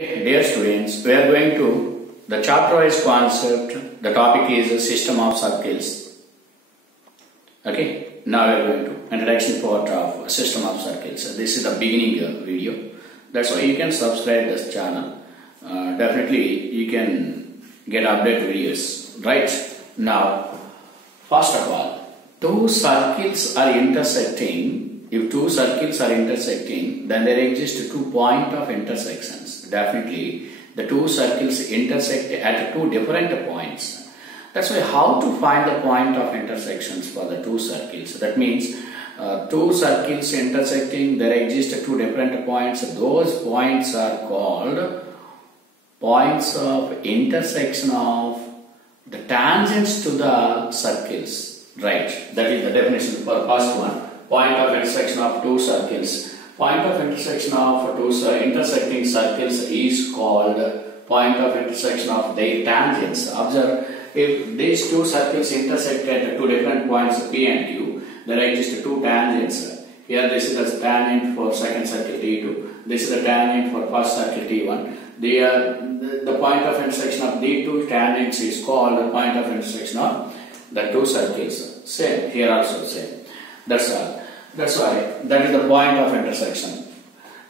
Dear students, we are going to the chapter-wise concept. The topic is a system of circles. Okay, now we are going to introduction part of system of circles. This is the beginning video. That's why you can subscribe this channel. Definitely you can get update videos. Right now, first of all, two circles are intersecting. If two circles are intersecting, then there exist two points of intersections. Definitely, the two circles intersect at two different points. That's why how to find the point of intersections for the two circles. That means two circles intersecting, there exist two different points. Those points are called points of intersection of the tangents to the circles. Right, that is the definition for the first one. Point of intersection of two circles. Point of intersection of two intersecting circles is called point of intersection of their tangents. Observe, if these two circles intersect at two different points P and Q, there exist two tangents. Here this is the tangent for second circle T2. This is the tangent for first circle T1. The point of intersection of these two tangents is called the point of intersection of the two circles. Same here also same. That's all. That's why that is the point of intersection.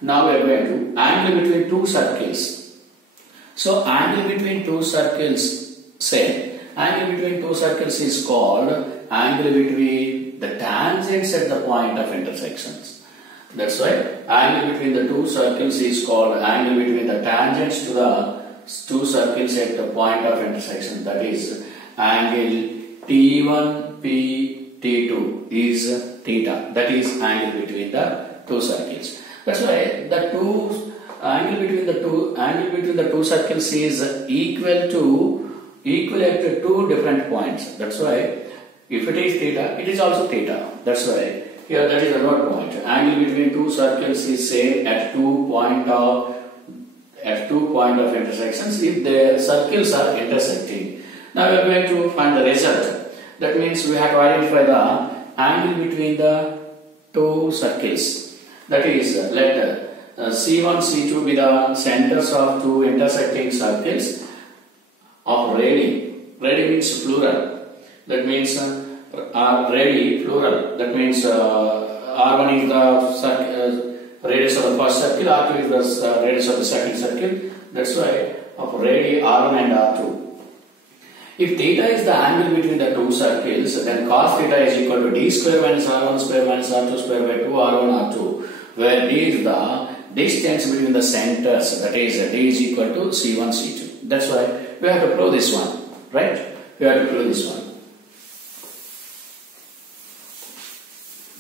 Now we are going to angle between two circles. So angle between two circles, say angle between two circles is called angle between the tangents at the point of intersections. That's why angle between the two circles is called angle between the tangents to the two circles at the point of intersection. That is angle T1P T2 is theta. That is angle between the two circles. That's why the angle between the two circles is equivalent to two different points. That's why if it is theta, it is also theta. That's why here that is the node point. Angle between two circles is same at two point of intersections if the circles are intersecting. Now we are going to find the result. That means we have to identify the angle between the two circles. That is, let C1, C2 be the centers of two intersecting circles of radii. Radii means plural. That means radii plural. That means R1 is the radius of the first circle, R2 is the radius of the second circle. That's why of radii R1 and R2. If theta is the angle between the two circles, then cos theta is equal to d square minus r1 square minus r2 square by 2 r1 r2, where d is the distance between the centers, that is d is equal to c1 c2. That's why we have to prove this one, right? We have to prove this one.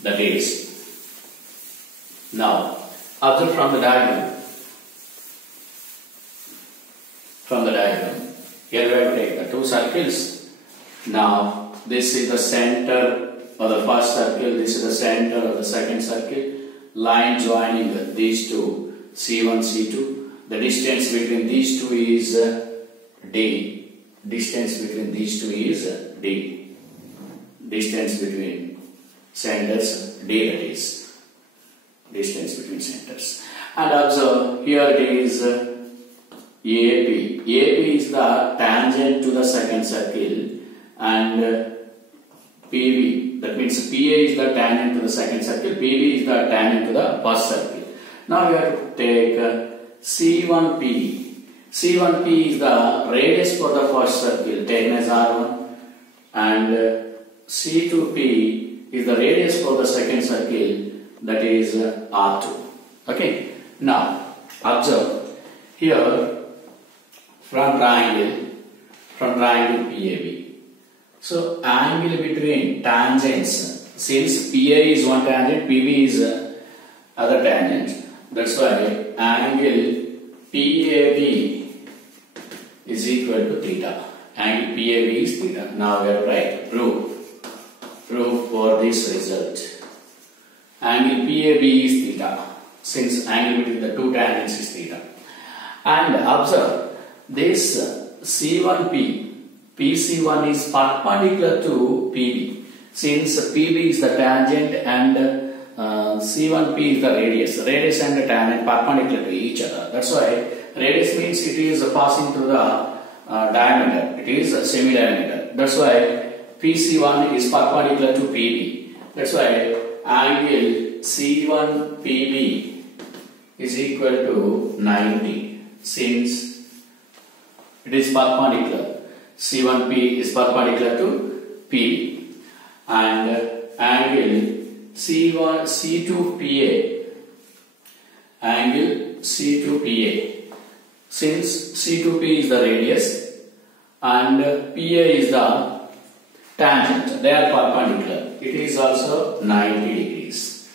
That is, now observe from the diagram. Here we have to take the two circles. Now this is the center of the first circle, this is the center of the second circle. Line joining these two, C1, C2. The distance between these two is D. Distance between these two is D. Distance between centers, D, that is. Distance between centers. And observe, here it is AP. AP is the tangent to the second circle, and PB, that means PA is the tangent to the second circle, PB is the tangent to the first circle. Now we have to take C1P. C1P is the radius for the first circle, taken as R1, and C2P is the radius for the second circle, that is R2. Okay. Now observe here. From triangle PAB. So angle between tangents, since PA is one tangent, PB is other tangent. That's why angle PAB is equal to theta. Angle PAB is theta. Now we are right. Proof for this result. Angle PAB is theta, since angle between the two tangents is theta. And observe, this C1P, PC1 is perpendicular to PB. Since PB is the tangent and C1P is the radius. Radius and the tangent perpendicular to each other. That's why radius means it is passing through the diameter. It is a semi-diameter. That's why PC1 is perpendicular to PB. That's why angle C1PB is equal to 90, since it is perpendicular. C1P is perpendicular to PB, and angle C2PA, angle C2PA, since C2P is the radius and PA is the tangent, they are perpendicular. It is also 90 degrees.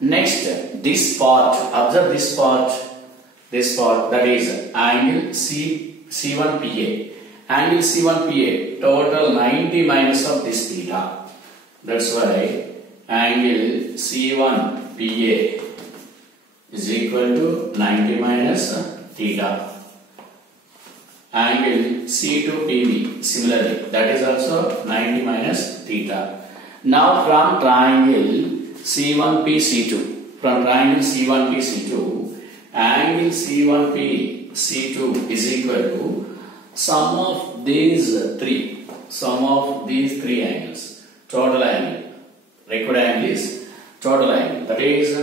Next, this part, observe this part, that is angle C1PA. Angle C1PA, total 90 minus of this theta. That's why angle C1PA is equal to 90 minus theta. Angle C2PB, similarly, that is also 90 minus theta. Now from triangle C1PC2, angle C1PC2 is equal to sum of these three angles, total angle, required angle is total angle, that is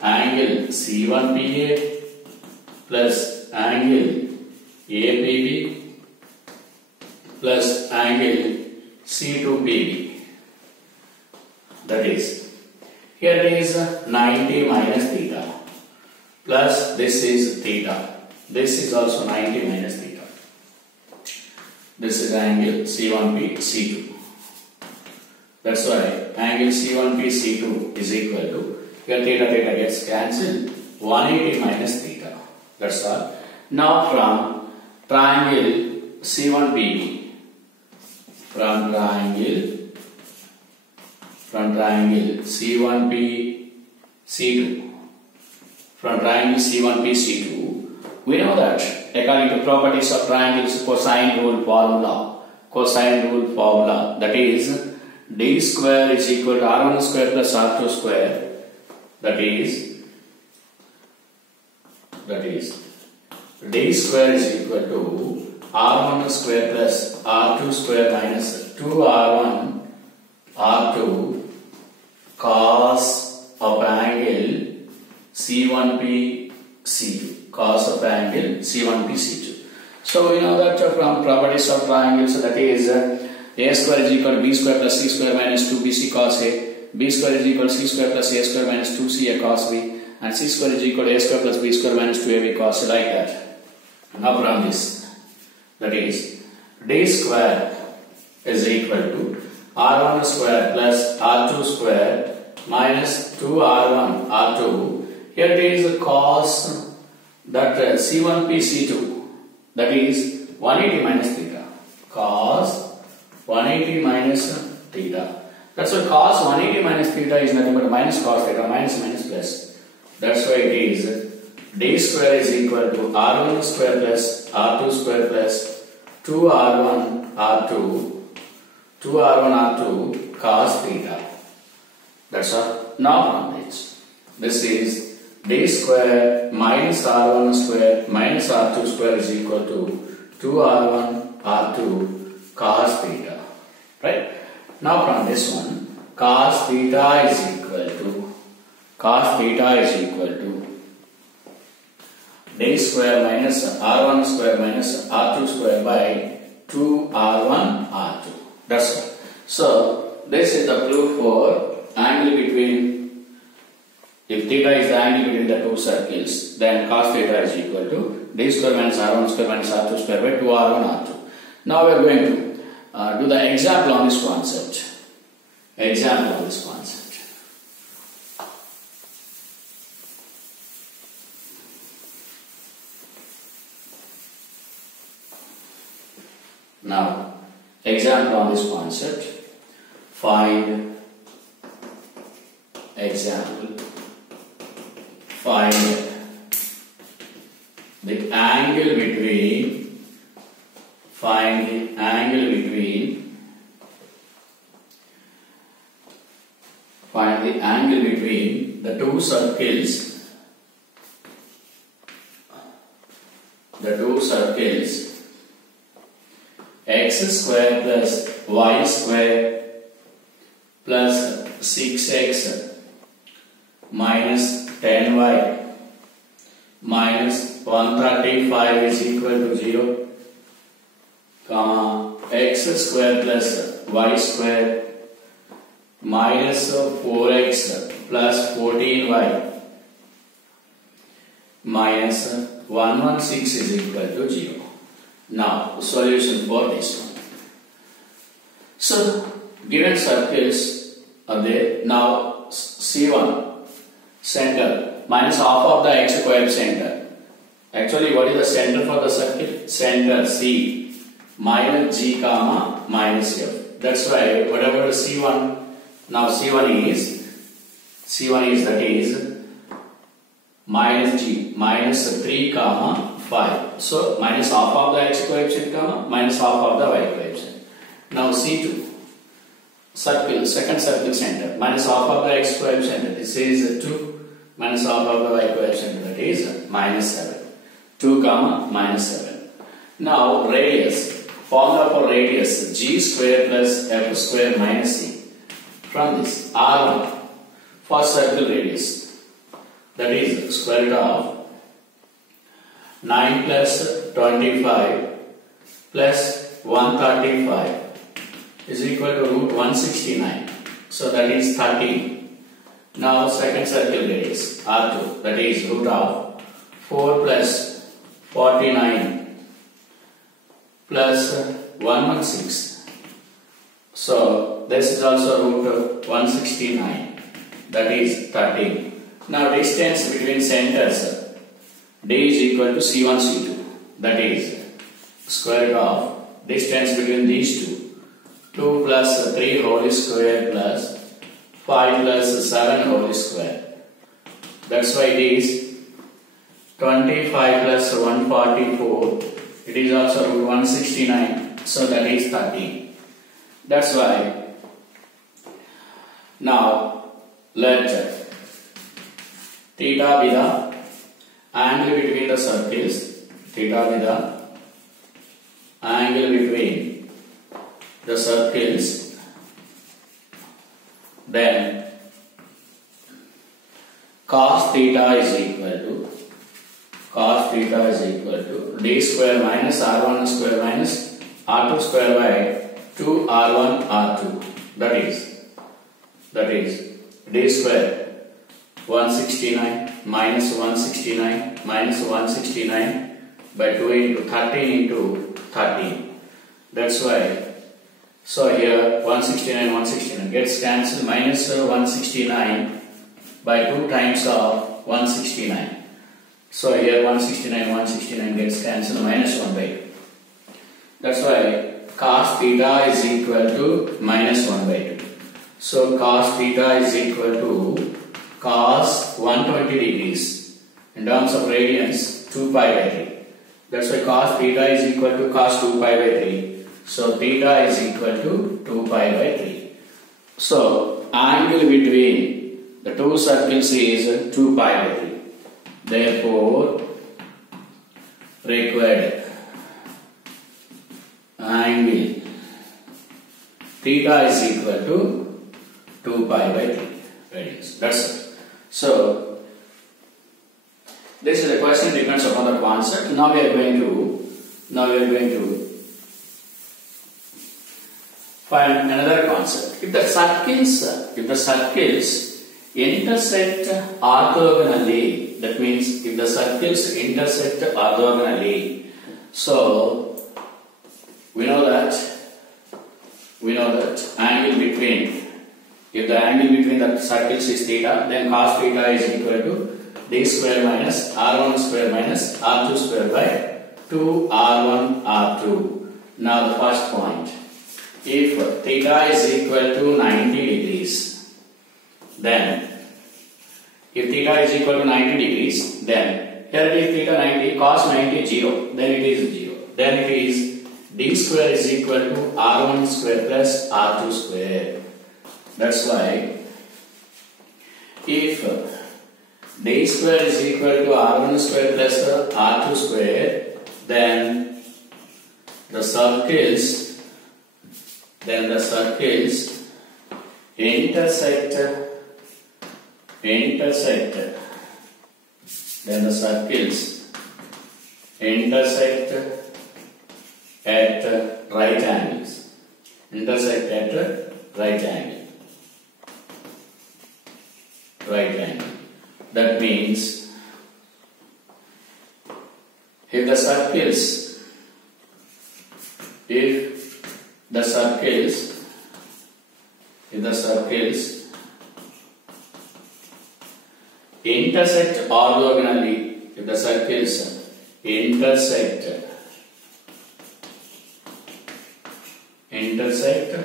angle C1PA plus angle APB plus angle C2PB, that is, here it is 90 minus theta plus this is theta, this is also 90 minus theta. This is angle C1PC2. That's why angle C1PC2 is equal to, here theta gets cancelled, 180 minus theta. That's all. Now from triangle C1PB, from triangle C1PC2, we know that according to properties of triangles, cosine rule formula, that is d square is equal to r1 square plus r2 square, that is d square is equal to r1 square plus r2 square minus 2r1 r2 cos of angle C1PC2, cos of angle C1PC2. So we know that from properties of triangles, that is a square is equal to b square plus c square minus 2bc cos a, b square is equal to c square plus a square minus 2ca cos b, and c square is equal to a square plus b square minus 2ab cos a, like that. Now from this, that is d square is equal to r1 square plus r2 square minus 2r1 r2. Here it is cos that C1PC2, that is 180 minus theta, cos 180 minus theta. That's why cos 180 minus theta is nothing but minus cos theta, minus plus. That's why it is d square is equal to r1 square plus r2 square plus 2r1 r2 cos theta. That's all. Now from this is d square minus r1 square minus r2 square is equal to 2r1 r2 cos theta. Right? Now from this one, cos theta is equal to d square minus r1 square minus r2 square by 2r1 r2. That's all. So this is the proof for angle between. If theta is the angle between the two circles, then cos theta is equal to d square minus r1 square minus r2 square by 2r1 r2. Now we are going to do the example on this concept. Now, example on this concept. Find the angle between the two circles the two circles x square plus y square plus 6x minus 10y minus 135 is equal to 0, comma x square plus y square minus 4x plus 14y minus 116 is equal to 0. Now, solution for this one. So, given circles are there. Now, C1 center minus half of the x squared center. Actually, what is the center for the circle? Center C minus G comma minus F. That's why whatever C1, now C1 is that is minus G minus 3 comma 5. So minus half of the x coefficient comma minus half of the y coefficient. Now C2 circle, second circle center minus half of the x coefficient. This is 2 minus half of the y coefficient, that is minus 7. 2 comma minus 7. Now radius, formula for radius g square plus f square minus c. From this R1 for circle radius, that is square root of 9 plus 25 plus 135 is equal to root 169. So that is 30. Now second circle radius R2, that is root of 4 plus 49 plus 116. So this is also root of 169, that is 13. Now distance between centers d is equal to C1 C2, that is square root of distance between these two, 2 plus 3 whole square plus 5 plus 7 whole square. That's why it is 25 plus 144. It is also root 169. So that is 30. That's why. Now let theta be the angle between the circles. Theta be the angle between the circles. Then cos theta is equal to d square minus r1 square minus r2 square by 2 r1 r2. That is d square 169 minus 169 minus 169 by 2 into 13 into 13. That's why. So here 169 gets cancelled, minus 169 by 2 times of 169. So here 169 gets cancelled, minus 1 by 2. That's why cos theta is equal to minus 1 by 2. So cos theta is equal to cos 120 degrees. In terms of radians, 2 pi by 3. That's why cos theta is equal to cos 2 pi by 3. So theta is equal to 2 pi by 3. So angle between the two circles is 2 pi by 3. Therefore, required angle theta is equal to 2 pi by 3 radians. That's it. So this is a question, depends upon the concept. Now we are going to find another concept. If the circles intersect orthogonally, that means if the circles intersect orthogonally, so we know that angle between, if the angle between the circles is theta, then cos theta is equal to d square minus r1 square minus r2 square by 2 r1 r2. Now the first point, if theta is equal to 90 degrees, then if theta is equal to 90 degrees, then here it is theta 90, cos 90 0, then it is 0. Then it is d square is equal to r1 square plus r2 square. That's why if d square is equal to r1 square plus r2 square, circles intersect at right angles. Right angle. That means if the circles intersect orthogonally, if the circles intersect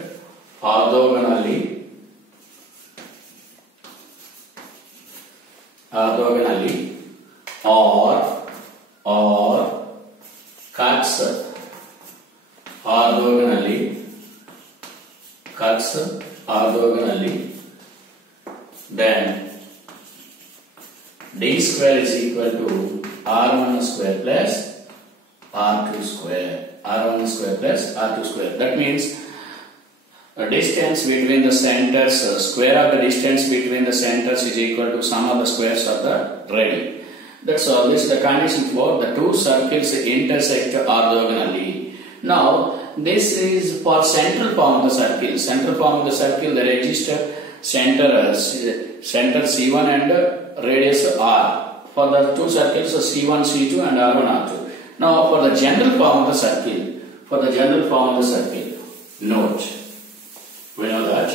orthogonally or cuts orthogonally, then d square is equal to r1 square plus r2 square. That means the distance between the centers, square of the distance between the centers is equal to sum of the squares of the radii. That's all. This is the condition for the two circles intersect orthogonally. Now, this is for central form of the circle. Central form of the circle, there exists center C1 and radius R. For the two circles C1, C2 and R1, R2. Now, for the general form of the circle, note, we know that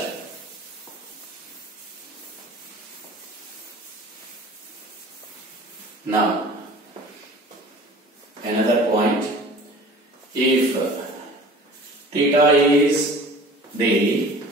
now another point, if theta is the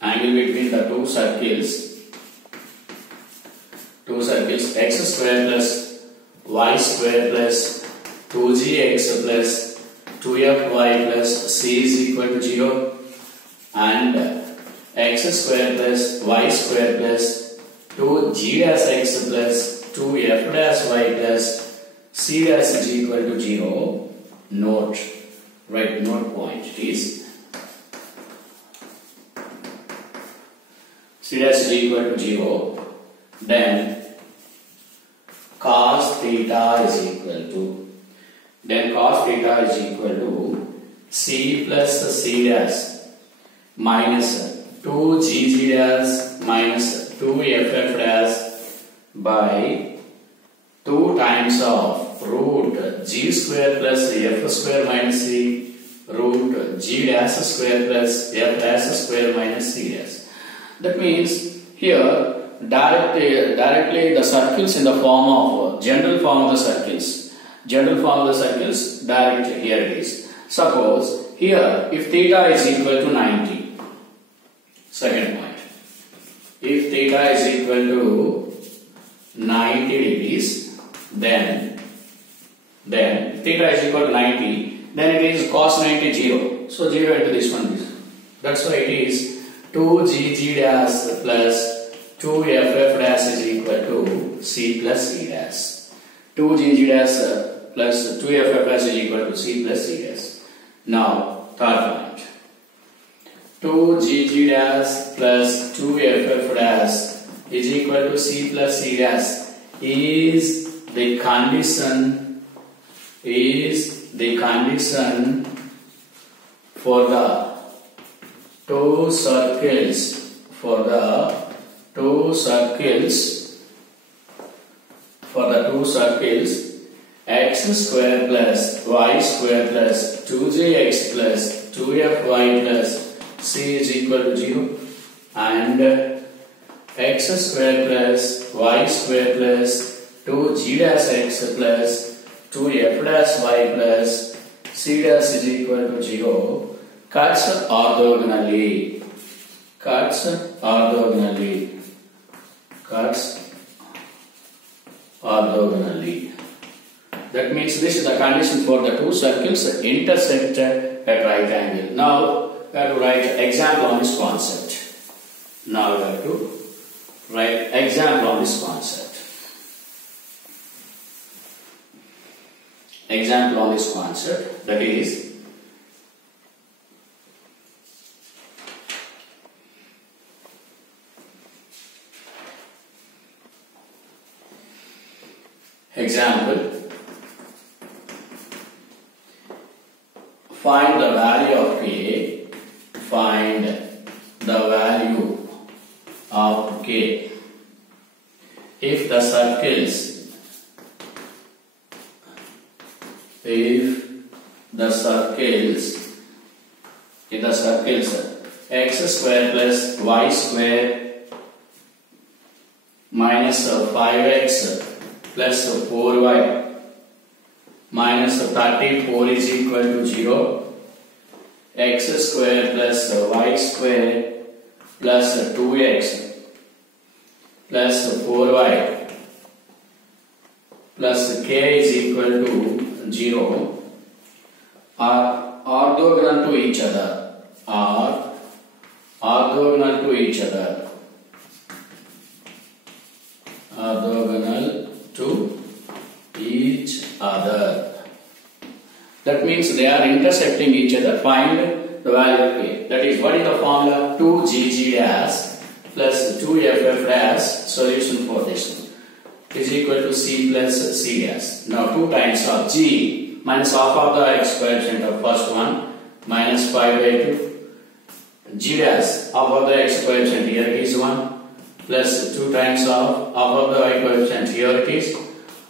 angle between the two circles, x square plus y square plus 2gx plus 2fy plus c is equal to 0, and x square plus y square plus 2g dash x plus 2f dash y plus c dash is equal to 0. Note point is c dash is equal to 0. Then cos theta is equal to c plus c dash minus 2gg dash minus 2ff dash by 2 times of root g square plus f square minus c root g dash square plus f dash square minus c dash. That means here directly the circles in the form of general form of the circles, direct here it is. Suppose here if theta is equal to 90, second point, if theta is equal to 90 degrees, then theta is equal to 90, then it is cos 90 0. So 0 into this one is. That's why it is 2gg dash plus 2ff dash is equal to c plus c dash. 2gg dash plus 2ff dash is equal to c plus c dash. Now, third point. 2gg dash plus 2ff dash is equal to c plus c dash is the condition for the two circles x square plus y square plus 2jx plus 2fy plus c is equal to 0, and x square plus y square plus 2g dash x plus 2f dash y plus c dash is equal to 0 cuts orthogonally. That means this is the condition for the two circles intersect at right angle. Now have to write example on this concept. Now we have to write example on this concept. Example on this concept, that is example, find the value of k, find the value of k if the circles x square plus y square minus 5x plus 4y minus 34 is equal to 0, x square plus y square plus 2x plus 4y plus k is equal to 0 are orthogonal to each other. Are orthogonal to each other. Orthogonal to each other. That means they are intercepting each other. Find the value of k. That is, what is the formula? 2gg dash plus 2ff dash. Solution for this one is equal to c plus c dash. Now 2 times of g minus half of the x coefficient of first one minus 5 by 2. G dash half of the x coefficient, here it is 1, plus 2 times of half of the y coefficient, here it is,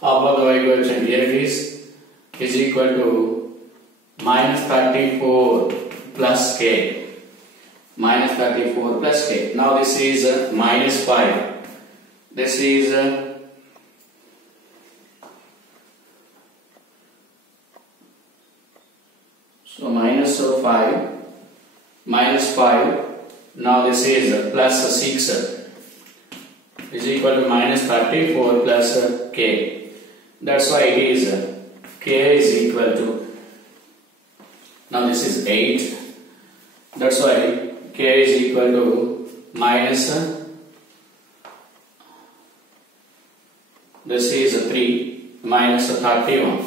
half of the y coefficient, here it is equal to minus 34 plus k. Minus 34 plus k. Now this is minus 5. This is so minus 5. Minus 5, now this is plus 6 is equal to minus 34 plus k. That's why it is k is equal to, now this is 8. That's why k is equal to minus, this is 3 minus 31.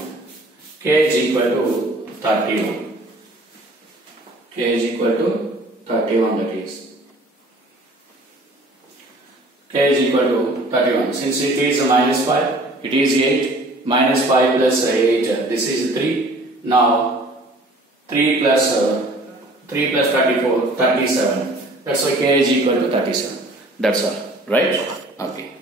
K is equal to 31. K is equal to 31, that is. K is equal to 31. Since it is minus 5, it is 8. Minus 5 plus 8, this is 3. Now 3 plus 34, 37. That's why K is equal to 37. That's all. Right? Okay.